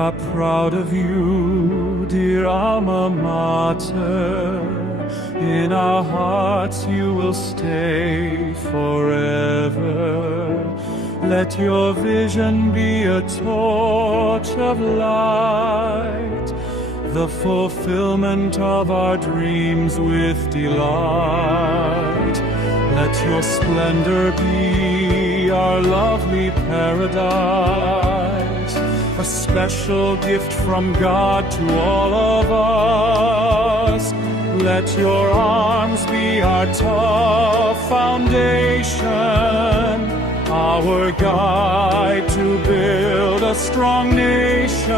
are proud of you, dear alma mater. In our hearts you will stay forever. Let your vision be a torch of light, the fulfillment of our dreams with delight. Let your splendor be our lovely paradise, a special gift from God to all of us. Let your arms be our tough foundation, our guide to build a strong nation.